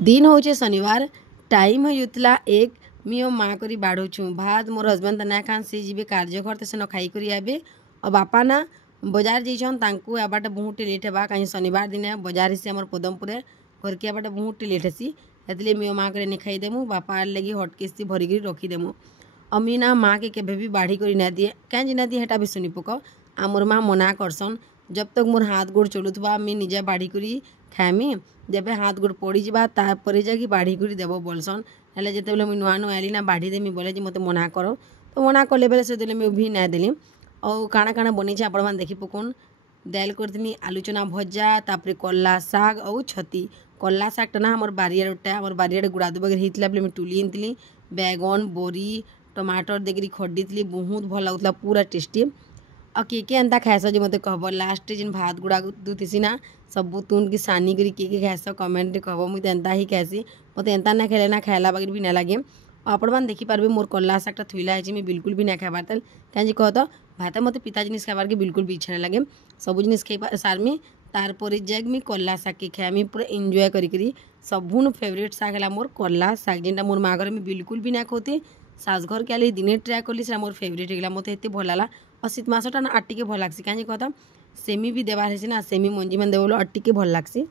दिन हो शनिवार टाइम होता एक मी माँ करी बाढ़ुछु भात मोर हजबैंड तो ना खान सी जी कार्य करते से न खाई कर आबे और बापा ना बजार जाइछन तांकू आबाटे बहुत लेट हेबा कहीं शनिवार दिन बजार हिसी आमर पदमपुर घर के आबाटे बहुत लेट हेसी एतले मी माँ करे नहीं खाई देमु बापा लगी हटकेसी भरिकी रखीदेमु अमी ना माँ के केबे भी बाढ़ी कर ना दिए कहीं ना दिए हेटा भी सुनी पक आमर माँ मना करसन जब तक मोर हाथ गोड़ चलुवा मी निजे बाढ़ी करी खाएमी जबे हाथ गोड़ पड़ जा तापर जाकि बाढ़ी कर देव बोलसन हेल्ले जिते मुझे नुआ नुआ आली ना बाढ़ी देमी बोले मत मना कर तो मना कले बेले से मुझे भी ना देली और काଣା काଣା बनी आपण मैंने देखी पकुन दाल करनी आलू चना भजा तापर कला साग और छती कला सागटा ना हमार बारियाटा हमार बारियाड़े गुड़ादु बगैर होता बोले टुली आनी बैगन बोरी टमाटर देकरी खड़ी थी बहुत भल लगुला पूरा टेस्टी और के एंता खाएस जो मत कह लास्ट जिन भात गुड़ा दूथी ना सब तुन की सानी करी के खाएस कमेंट कह मुझे एंता ही खाएसी मत एंता ना खेले ना खाला बगैर भी ना लगे आपण मैंने देखिपारे मोर कला सागटा थुला है बिल्कुल भी ना खाबार तेल कहीं कह तो भात मत पिता जिनिस खाबार के बिल्कुल भी इच्छा ना लगे सब जिनिस खाई सारमी तारपर जाक मुझे कला साग के खाएमी पूरा एंजॉय करी सबुन फेवरेट साग है मोर कला साग जेनटा मोर माँ घर में बिल्कुल भी ना खाती सास घर के दिने ट्राए कली से मोर फेवरेट होगा मत एत भल लगा और शीत मसटा ना आटिके भल लग्सी कहीं कहता सेमी भी देवार है ना सेमी मंजी मैंने देव और टिके भल लग्सी।